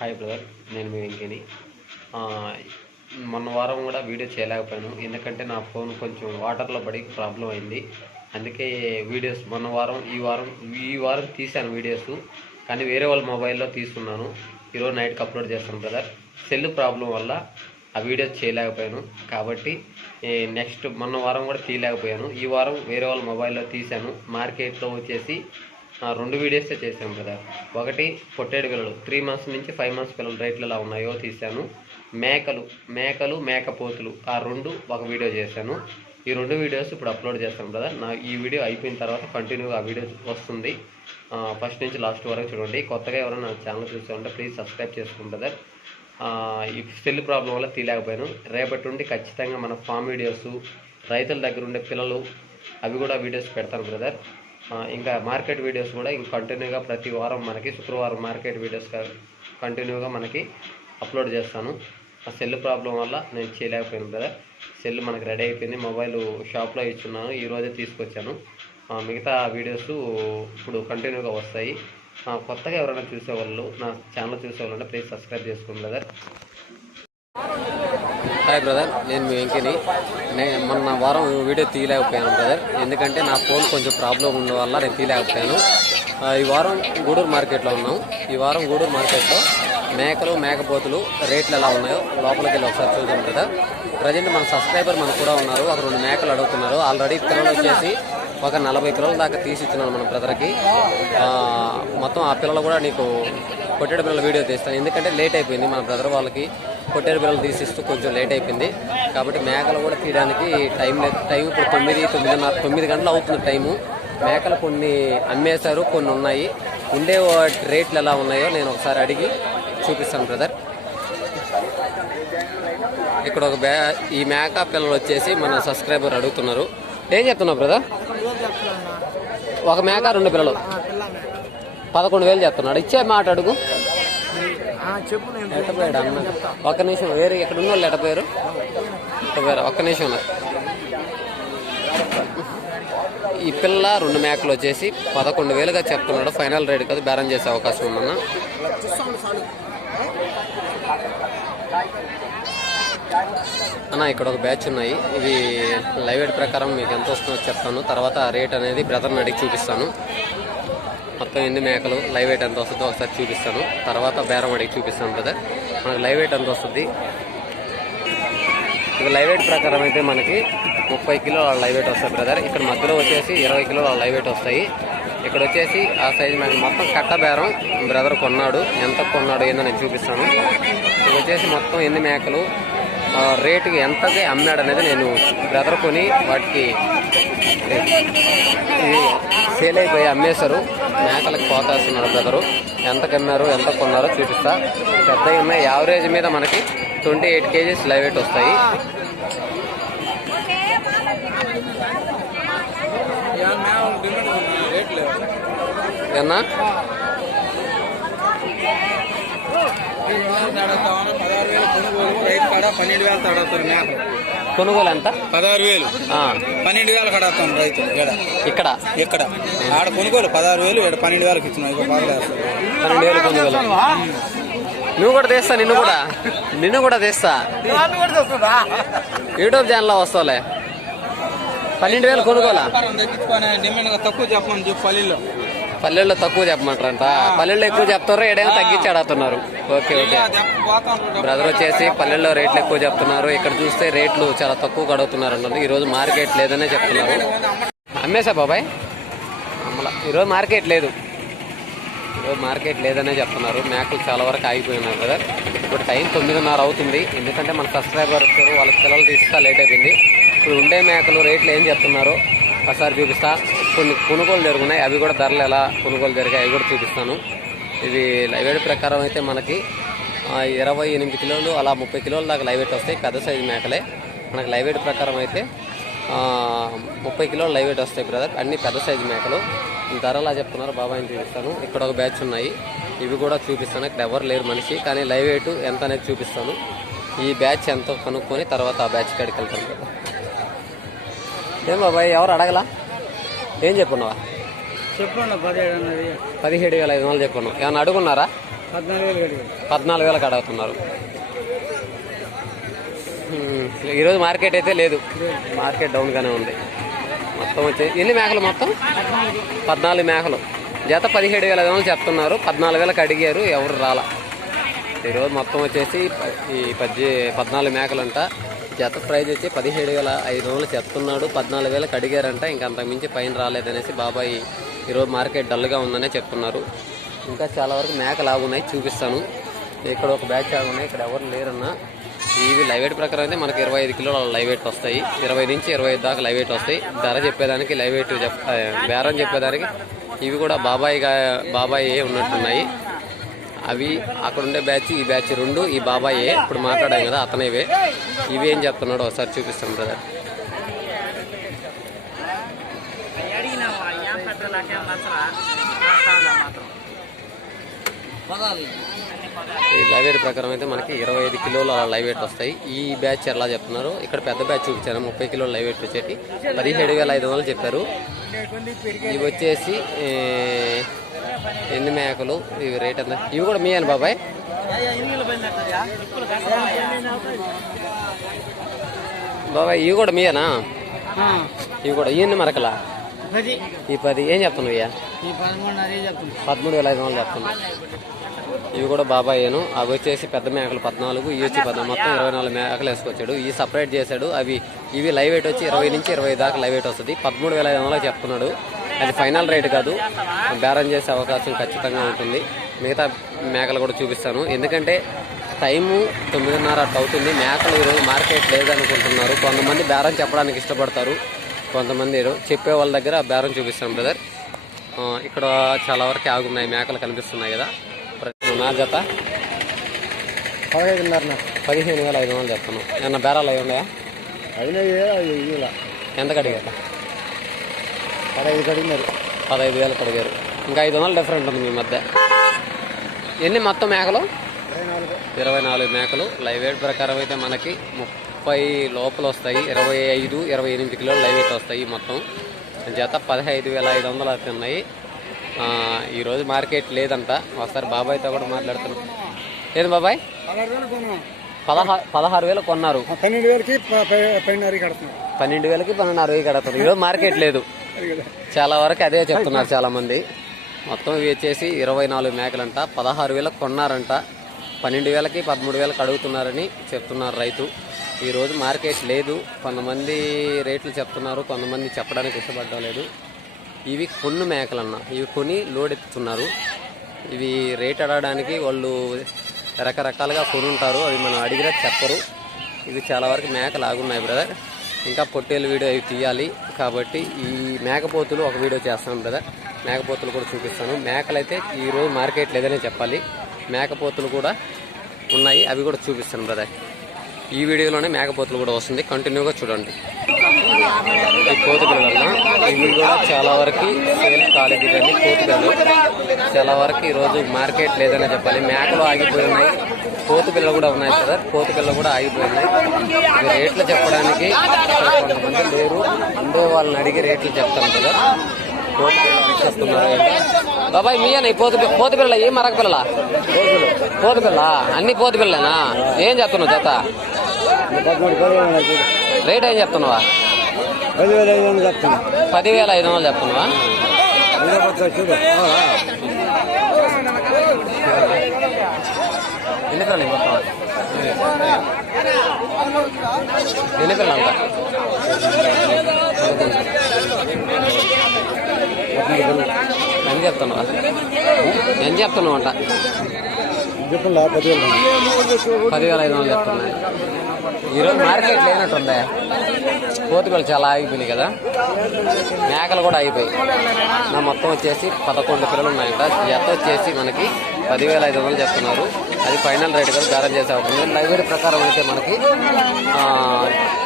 Hi brother నేను మీ వెంకిని. మొన్న వారం కూడా వీడియో చేయలేకపోయాను. ఎందుకంటే నా ఫోన్ కొంచెం వాటర్లో పడి ప్రాబ్లం అయింది. అందుకే వీడియోస్ మొన్న వారం ఈ వారం ఈ వారం తీశాను వీడియోస్. కానీ వేరే వాళ్ళ మొబైల్లో తీసుకున్నాను ఈరోజు నైట్కి అప్లోడ్ చేస్తాను బ్రదర్. సెల్ ప్రాబ్లం వల్ల ఆ వీడియోస్ చేయలేకపోయాను. కాబట్టి నెక్స్ట్ మొన్న వారం కూడా తీయలేకపోయాను. ఈ వారం వేరే వాళ్ళ మొబైల్లో తీశాను. మార్కెట్లో వచ్చేసి రెండు వీడియోసే చేశాం కదా. ఒకటి పొట్టేడు పిల్లలు. త్రీ మంత్స్ నుంచి ఫైవ్ మంత్స్ పిల్లలు రేట్లు ఎలా ఉన్నాయో తీశాను. మేకలు మేకలు మేకపోతులు. ఆ రెండు ఒక వీడియో చేశాను. ఈ రెండు వీడియోస్ ఇప్పుడు అప్లోడ్ చేస్తాం కదా నా ఈ వీడియో అయిపోయిన తర్వాత కంటిన్యూగా ఆ వీడియో వస్తుంది. ఫస్ట్ నుంచి లాస్ట్ వరకు చూడండి. కొత్తగా ఎవరైనా నా ఛానల్ చూసామంటే ఉంటే ప్లీజ్ సబ్స్క్రైబ్ చేసుకోండి బ్రదర్ ఈ సెల్ ప్రాబ్లం వల్ల తీయలేకపోయాను. రేపటి నుండి ఖచ్చితంగా మన ఫామ్ వీడియోస్ రైతుల దగ్గర ఉండే పిల్లలు అవి కూడా వీడియోస్ పెడతాను బ్రదర్ ఇంకా మార్కెట్ వీడియోస్ కూడా ఇంక కంటిన్యూగా ప్రతి వారం మనకి శుక్రవారం మార్కెట్ వీడియోస్ కంటిన్యూగా మనకి అప్లోడ్ చేస్తాను. ఆ సెల్ ప్రాబ్లం వల్ల నేను చేయలేకపోయాను బ్రదర్ సెల్ మనకి రెడీ అయిపోయింది. మొబైల్ షాప్లో ఇచ్చున్నాను. ఈరోజే తీసుకొచ్చాను. మిగతా వీడియోస్ ఇప్పుడు కంటిన్యూగా వస్తాయి. కొత్తగా ఎవరైనా చూసేవాళ్ళు నా ఛానల్ చూసేవాళ్ళు ఉంటే ప్లీజ్ సబ్స్క్రైబ్ చేసుకోండి బ్రదర్ హాయ్ బ్రదర్ నేను మీ వెంకిని. నేను మొన్న వారం వీడియో తీయలేకపోయాను బ్రదర్. ఎందుకంటే నా ఫోన్ కొంచెం ప్రాబ్లం ఉన్న వల్ల నేను తీయలేకపోయాను. ఈ వారం గూడూరు మార్కెట్లో ఉన్నాం. ఈ వారం గూడూరు మార్కెట్లో మేకలు మేకపోతులు రేట్లు ఎలా ఉన్నాయో లోపలికి వెళ్ళి ఒకసారి చూద్దాం కదా ప్రజెంట్ మన సబ్స్క్రైబర్ మనకు కూడా ఉన్నారు. ఒక రెండు మేకలు అడుగుతున్నారు. ఆల్రెడీ పిల్లలు వచ్చేసి ఒక నలభై పిల్లల దాకా తీసి ఇచ్చినాను మన బ్రదర్కి. మొత్తం ఆ పిల్లలు కూడా నీకు కొట్టేట పిల్లల వీడియో తీస్తాను. ఎందుకంటే లేట్ అయిపోయింది మన బ్రదర్ వాళ్ళకి. పొట్టేడు పిల్లలు తీసిస్తూ కొంచెం లేట్ అయిపోయింది. కాబట్టి మేకలు కూడా తీయడానికి టైం లేదు టైం ఇప్పుడు తొమ్మిది తొమ్మిదిన్నర తొమ్మిది గంటలు అవుతుంది టైము మేకలు కొన్ని అమ్మేశారు కొన్ని ఉన్నాయి. ఉండే రేట్లు ఎలా ఉన్నాయో నేను ఒకసారి అడిగి చూపిస్తాను బ్రదర్ ఇక్కడ ఒక బ్యా ఈ మేక పిల్లలు వచ్చేసి మన సబ్స్క్రైబర్ అడుగుతున్నారు. ఏం చెప్తున్నావు బ్రదర్ ఒక మేక రెండు పిల్లలు. పదకొండు వేలు చెప్తున్నాడు. ఇచ్చే మాట అడుగు. చెప్పు ఎట్టపోయాడు అన్న? ఒక్క నిమిషం వేరే ఎక్కడ ఉన్న వాళ్ళు ఎట్టపోయారు ఎట్టపోయారు ఒక్క నిమిషం ఉన్నారు. ఈ పిల్ల రెండు మేకలు వచ్చేసి పదకొండు వేలుగా చెప్తున్నాడు. ఫైనల్ రేట్ కదా బేరం చేసే అవకాశం ఉందన్న. అన్న ఇక్కడ ఒక బ్యాచ్ ఉన్నాయి. ఇవి లైవ్ ఎడ్ ప్రకారం మీకు ఎంత వస్తుందో చెప్తాను. తర్వాత రేట్ అనేది బ్రదర్ని అడిగి చూపిస్తాను. మొత్తం ఎన్ని మేకలు లైవ్ వెయిట్ ఎంత వస్తుందో ఒకసారి చూపిస్తాను. తర్వాత బేరం అడిగి చూపిస్తాను బ్రదర్ మనకు లైవ్ వెయిట్ ఎంత వస్తుంది? ఇక లైవ్ వెయిట్ ప్రకారం అయితే మనకి ముప్పై కిలోల లైవ్ వెయిట్ వస్తాయి బ్రదర్ ఇక్కడ మధ్యలో వచ్చేసి ఇరవై కిలోల లైవ్ వెయిట్ వస్తాయి. ఇక్కడ వచ్చేసి ఆ సైజ్ మేక మొత్తం కట్ట బేరం బ్రదర్ కొన్నాడు. ఎంత కొన్నాడు ఏందో నేను చూపిస్తాను. ఇక వచ్చేసి మొత్తం ఎన్ని మేకలు రేటుకి ఎంతకి అమ్మాడు అనేది నేను బ్రదర్ కొని వాటికి సేల్ అయిపోయి అమ్మేశారు. మేకలకు పోతాస్తున్నాడు బ్రదరు. ఎంత కమ్మారు ఎంత కొన్నారో చూపిస్తా. పెద్ద ఉన్నాయి యావరేజ్ మీద మనకి twenty eight KGs live weight వస్తాయి. రేట్లు పదహారు వేలు కొనుగోలు రైతు కాడ? పన్నెండు వేలు తడతారు మేకలు కొనుగోలు ఎంత పదహారు వేలు ఆ, పన్నెండు వేలు కడతాం రైతు ఇక్కడ ఇక్కడ ఆడ కొనుగోలు పదహారు వేలు ఇక్కడ పన్నెండు వేలకు ఇచ్చినాం పన్నెండు వేలు కొనుగోలు నువ్వు కూడా తెస్తా నిన్ను కూడా నిన్ను కూడా తెస్తా యూట్యూబ్ ఛానల్లో వస్తావులే పన్నెండు వేలు కొనుగోలా డిమాండ్ తక్కువ చెప్పమని చెప్పు పల్లెల్లో తక్కువ చెప్పమంటారంట. పల్లెల్లో ఎక్కువ చెప్తారు ఏడేమో తగ్గించి అడుగుతున్నారు ఓకే ఓకే. బ్రదర్ వచ్చేసి పల్లెల్లో రేట్లు ఎక్కువ చెప్తున్నారు. ఇక్కడ చూస్తే రేట్లు చాలా తక్కువ అడుగుతున్నారు అంటుంది ఈరోజు మార్కెట్ లేదనే చెప్తున్నారు. అమ్మేశా బాబాయ్. అమ్మల. ఈరోజు మార్కెట్ లేదు. ఈరోజు మార్కెట్ లేదనే చెప్తున్నారు. మేకలు చాలా వరకు ఆగిపోయి ఉన్నాయి కదా ఇప్పుడు టైం తొమ్మిదిన్నర అవుతుంది. ఎందుకంటే మన సబ్స్క్రైబర్ వచ్చారు వాళ్ళకి పిల్లలు తీసుకుంటా లేట్ అయిపోయింది. ఇప్పుడు ఉండే మేకలు రేట్లు ఏం చెప్తున్నారు? ఒకసారి చూపిస్తా. కొన్ని కొనుగోలు జరుగున్నాయి. అవి కూడా ధరలు ఎలా కొనుగోలు జరిగాయి అవి కూడా చూపిస్తాను. ఇది లైవ్ వెయిట్ ప్రకారం అయితే మనకి ఇరవై ఎనిమిది కిలోలు అలా ముప్పై కిలోల దాకా లైవ్ వెయిట్ వస్తాయి. పెద్ద సైజు మేకలే. మనకి లైవ్ వెయిట్ ప్రకారం అయితే ముప్పై కిలోలు లైవ్ వెయిట్ వస్తాయి బ్రదర్. అన్ని పెద్ద సైజు మేకలు. ధర ఎలా చెప్తున్నారు బాబాయ్ చూపిస్తాను. ఇక్కడ ఒక బ్యాచ్ ఉన్నాయి. ఇవి కూడా చూపిస్తాను. ఇక్కడ ఎవరు లేరు మనిషి. కానీ లైవ్ వెయిట్ ఎంత అనేది చూపిస్తాను. ఈ బ్యాచ్ ఎంతో కనుక్కొని తర్వాత ఆ బ్యాచ్ కాడికి వెళ్తాను. ఏం బాబాయ్ ఎవరు అడగలా? ఏం చెప్పున్నావా? చెప్పండి పదిహేడు వేల ఐదు వందలు చెప్పున్నావు. ఏమన్నా అడుగున్నారా? పద్నాలుగు వేలకు అడుగుతున్నారు. ఈరోజు మార్కెట్ అయితే లేదు. మార్కెట్ డౌన్గానే ఉంది. మొత్తం వచ్చి ఎన్ని మేకలు మొత్తం? పద్నాలుగు మేకలు. జత పదిహేడు వేల ఐదు వందలు చెప్తున్నారు. పద్నాలుగు వేలకు అడిగారు. ఎవరు రాలా. ఈరోజు మొత్తం వచ్చేసి ఈ పద్దె పద్నాలుగు మేకలంట. జత ప్రైజ్ వచ్చి పదిహేడు వేల ఐదు వందలు చెప్తున్నాడు పద్నాలుగు వేలకు అడిగారంట. ఇంకా అంతకుమించి పైన రాలేదనేసి బాబాయ్ ఈరోజు మార్కెట్ డల్గా ఉందనే చెప్తున్నారు. ఇంకా చాలా వరకు మేకలు ఆగున్నాయి చూపిస్తాను. ఇక్కడ ఒక బ్యాచ్ ఆగున్నాయి ఇక్కడ ఎవరు లేరన్నా. ఇవి లైవ్ వెయిట్ ప్రకారం అయితే మనకి ఇరవై ఐదు కిలోల లైవ్ వెయిట్ వస్తాయి. ఇరవై నుంచి ఇరవై ఐదు దాకా లైవ్ వెయిట్ వస్తాయి. ధర చెప్పేదానికి లైవ్ వెయిట్ చెప్ బేరం చెప్పేదానికి ఇవి కూడా బాబాయ్ బాబాయ్ ఉన్నట్టున్నాయి. అవి అక్కడ ఉండే బ్యాచ్ ఈ బ్యాచ్ రెండు ఈ బాబాయే ఇప్పుడు మాట్లాడాం కదా అతనేవే ఇవేం. చెప్తున్నాడు చెప్తున్నాడో ఒకసారి చూపిస్తాం బ్రదర్ ఈ లైవ్ వెయిట్ ప్రకారం అయితే మనకి ఇరవై ఐదు కిలోలు లైవ్ వెయిట్ వస్తాయి. ఈ బ్యాచ్ ఎలా చెప్తున్నారు? ఇక్కడ పెద్ద బ్యాచ్ చూపించాను ముప్పై కిలోలు లైవ్ వెయిట్ వచ్చేటి. పదిహేడు వేల ఐదు వందలు చెప్పారు. ఇవి వచ్చేసి ఎన్ని మేకలు ఇవి రేట్ ఎంత? ఇవి కూడా మీ అని బాబాయ్? బాబాయ్ ఇవి కూడా మీయేనా? ఇవి కూడా ఇవన్నీ మరకలా? ఈ పది ఏం చెప్తున్నావు ఇయ్యా? పదమూడు వేల ఐదు వందలు చెప్తున్నా ఇవి కూడా బాబాయ్యను అవి వచ్చేసి పెద్ద మేకలు పద్నాలుగు ఇవి వచ్చి పద్నాలుగు. మొత్తం ఇరవై నాలుగు మేకలు వేసుకొచ్చాడు. ఈ సపరేట్ చేశాడు. అవి ఇవి లైవ్ వెయిట్ వచ్చి ఇరవై నుంచి ఇరవై దాకా లైవ్ వెయిట్ వస్తుంది. పదమూడు వేల ఐదు వందలు చెప్తున్నాడు. అది ఫైనల్ రేట్ కాదు. బేరం చేసే అవకాశం ఖచ్చితంగా ఉంటుంది. మిగతా మేకలు కూడా చూపిస్తాను. ఎందుకంటే టైము తొమ్మిదిన్నర అట్లా అవుతుంది. మేకలు ఈరోజు మార్కెట్ లేదనుకుంటున్నారు. కొంతమంది బేరం చెప్పడానికి ఇష్టపడతారు. కొంతమంది చెప్పే వాళ్ళ దగ్గర బేరం చూపిస్తాను బ్రదర్. ఇక్కడ చాలా వరకు ఆగున్నాయి. మేకలు కనిపిస్తున్నాయి కదా. నా జత పదహైదున్నర పదిహేను వేల ఐదు వందలు చెప్తాను ఏమన్నా బేరాలు అవి ఉన్నాయా ఎంత కడిగారు పదహైదు కడిగినారు. పదహైదు వేలకు అడిగారు ఇంకా ఐదు వందలు డిఫరెంట్ ఉంది మీ మధ్య. ఎన్ని మొత్తం మేకలు? ఇరవై నాలుగు మేకలు. లైవ్ వెయిట్ ప్రకారం అయితే మనకి ముప్పై లోపల వస్తాయి. ఇరవై ఐదు ఇరవై ఎనిమిది కిలోలు లైవ్ వెయిట్ వస్తాయి మొత్తం. జత పదహైదు వేల ఐదు వందలు అవుతున్నాయి ఈరోజు మార్కెట్ లేదంట. ఒకసారి బాబాయ్తో కూడా మాట్లాడుతున్నాం. ఏంది బాబాయ్? పదహారు వేలు పదహారు వేలు కొన్నారు. పన్నెండు వేలకి పన్నెండు వేలకి పన్నెండు వేలు కడతారు ఈరోజు మార్కెట్ లేదు. చాలా వరకు అదే చెప్తున్నారు చాలా మంది మొత్తం ఇవి వచ్చేసి ఇరవై నాలుగు మేకలంట పదహారు వేలకు కొన్నారంట. పన్నెండు వేలకి పదమూడు వేలకు అడుగుతున్నారని చెప్తున్నారు రైతు. ఈరోజు మార్కెట్ లేదు. కొంతమంది రేట్లు చెప్తున్నారు కొంతమంది చెప్పడానికి ఇష్టపడడం లేదు. ఇవి కొన్ని మేకలన్న ఇవి కొని లోడ్ ఎత్తుతున్నారు ఇవి రేట్ అడగడానికి వాళ్ళు రకరకాలుగా కొనుంటారు. అవి మనం అడిగినా చెప్పరు. ఇది చాలా వరకు మేకలు ఆగున్నాయి బ్రదర్. ఇంకా పొట్టేలు వీడియో అవి తీయాలి. కాబట్టి ఈ మేకపోతులు ఒక వీడియో చేస్తాను బ్రదర్. మేకపోతులు కూడా చూపిస్తాను. మేకలైతే ఈరోజు మార్కెట్ లేదనే చెప్పాలి. మేకపోతులు కూడా ఉన్నాయి. అవి కూడా చూపిస్తాను బ్రదర్. ఈ వీడియోలోనే మేకపోతులు కూడా వస్తుంది. కంటిన్యూగా చూడండి. ఈ కోతిపిల్లలన్న ఇవి కూడా చాలా వరకు సేల్ కాలేదు కానీ కోతిపిల్లలు చాలా వరకు ఈరోజు మార్కెట్ లేదనే చెప్పాలి. మేకలు ఆగిపోయినాయి. ఉన్నాయి కోతిపిల్లలు కూడా ఉన్నాయి సార్ కోతిపిల్లలు కూడా ఆగిపోయినాయి. రేట్లు చెప్పడానికి కొంతమంది లేరు. ఉండే వాళ్ళని అడిగి రేట్లు చెప్తాను కదా. కోతిపిల్లలు బాబాయ్ మీ పోతు పోతు పిల్లల? ఏం మరక పిల్ల. పోతు పిల్ల. అన్ని పోతు ఏం చెప్తున్నావు జత రేట్ ఏం చెప్తున్నావా? పదివేల ఐదు వందలు చెప్తున్నా పదివేల ఐదు వందలు చెప్తున్నావా? చూడు ఎన్ని పిల్లలు మొత్తం? ఎన్ని పిల్లలు అంట ఎంత చెప్తున్నావా? ఎంత చెప్తున్నావు అంట చెప్పండి పదివేలు పదివేల ఐదు వందలు చెప్తున్నాయి. ఈరోజు మార్కెట్ లేనట్టుందే. కోతికలు చాలా ఆగిపోయినాయి కదా. మేకలు కూడా అయిపోయాయి నా మొత్తం వచ్చేసి పదకొండు పిల్లలు ఉన్నాయంట. జత వచ్చేసి మనకి పదివేల ఐదు వందలు చెప్తున్నారు. అది ఫైనల్ రేట్ కదా బేరం చేసే అవకాశం లైవ్ వెయిట్ ప్రకారం అయితే మనకి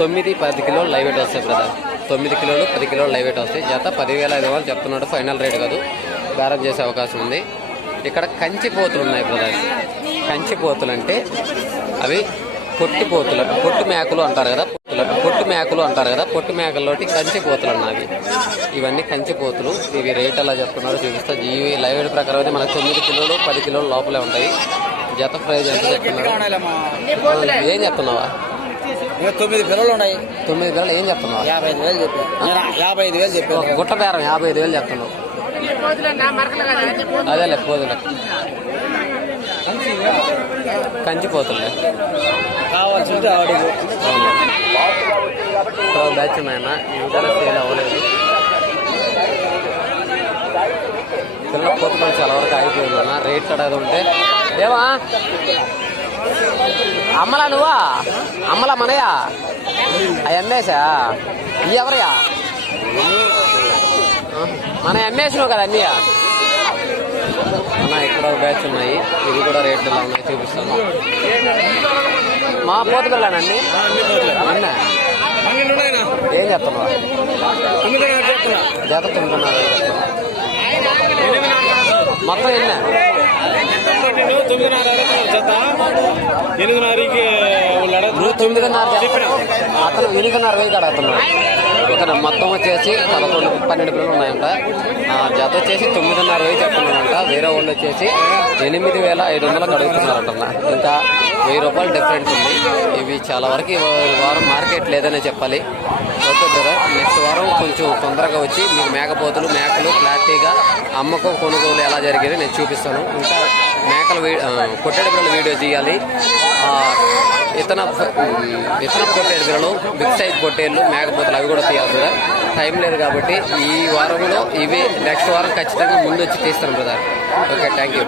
తొమ్మిది పది కిలోలు లైవ్ వెయిట్ వస్తాయి బ్రదర్. తొమ్మిది కిలోలు పది కిలోలు లైవ్ వెయిట్ వస్తాయి. జత పదివేల ఐదు వందలు చెప్తున్నాడు ఫైనల్ రేట్ కాదు. బేరం చేసే అవకాశం ఉంది. ఇక్కడ కంచి పోతులు ఉన్నాయి బ్రదర్. కంచి పోతులు అంటే అవి పొట్టి పోతులు పొట్టు మేకలు అంటారు కదా పొట్టు మేకలు అంటారు కదా పొట్టు మేకల్లోటి కంచి పోతులు అన్నవి. ఇవన్నీ కంచి పోతులు. ఇవి రేట్ ఎలా చెప్తున్నారో చూపిస్తా. ఇవి లైవ్ రేట్ ప్రకారం అయితే మనకు తొమ్మిది కిలోలు పది కిలోలు లోపలే ఉంటాయి. జత ప్రైజ్ ఎంత చెప్తున్నారు? ఏం చెప్తున్నావా? తొమ్మిది పిల్లలు ఉన్నాయి. తొమ్మిది పిల్లలు ఏం చెప్తున్నావా? యాభై ఐదు వేలు చెప్పాను యాభై ఐదు వేలు చెప్పాను గుట్ట బేరం యాభై ఐదు వేలు చెప్తున్నావు. అదేలే పోదులే కంచి పోతులే. కావాల్సి ఉంటే అడుగు అవును. బ్యాచ్ ఉన్నాయన్న ఇవి కూడా సేల్ అవ్వలేదు. పిల్ల పోతుకొని చాలా వరకు ఆగిపోయిందన్న రేట్స్ అడగదు ఉంటే. ఏమా అమ్మలా నువ్వా? అమ్మలా మనయా? అవి అమ్మేసా ఇవి ఎవరయా మన అమ్మేసినావు కదా అన్నయ్య అన్న ఇక్కడ ఒక బ్యాచ్ ఉన్నాయి. ఇవి కూడా రేట్లు ఎలా ఉన్నాయి చూపిస్తాను. మా పోతు పిల్లనండి అన్న? ఏం చెప్తున్నావు జత చెప్తున్నా. మొత్తం ఎన్న? ఎనిమిదిన్నరకి. అతను ఎనిమిదిన్నర కాడ అతను ఇక్కడ మొత్తం వచ్చేసి పదకొండు పన్నెండు పిల్లలు ఉన్నాయంట. జత వచ్చేసి తొమ్మిదిన్నర వేలు చెప్తున్నారంట. వేరే వాళ్ళు వచ్చేసి ఎనిమిది వేల ఐదు వందలకు అడుగుతున్నారంట ఇంకా వెయ్యి రూపాయలు డిఫరెంట్ ఉంది. ఇవి చాలా వరకు వారం మార్కెట్ లేదనే చెప్పాలి. ఓకే బ్రదర్ నెక్స్ట్ వారం కొంచెం తొందరగా వచ్చి మీకు మేకపోతులు మేకలు క్లారిటీగా అమ్మకం కొనుగోలు ఎలా జరిగేది నేను చూపిస్తాను. ఇంకా మేకల కొట్టేడు పిల్లల వీడియో తీయాలి. ఆ, ఇతన ఇతన కొట్టేడు పిల్లలు బిగ్ సైజ్ కొట్టేళ్ళు మేకపోతులు అవి కూడా తీయాలి బ్రదర్. టైం లేదు కాబట్టి ఈ వారంలో ఇవి నెక్స్ట్ వారం ఖచ్చితంగా ముందు వచ్చి తీస్తాను బ్రదర్. Okay thank you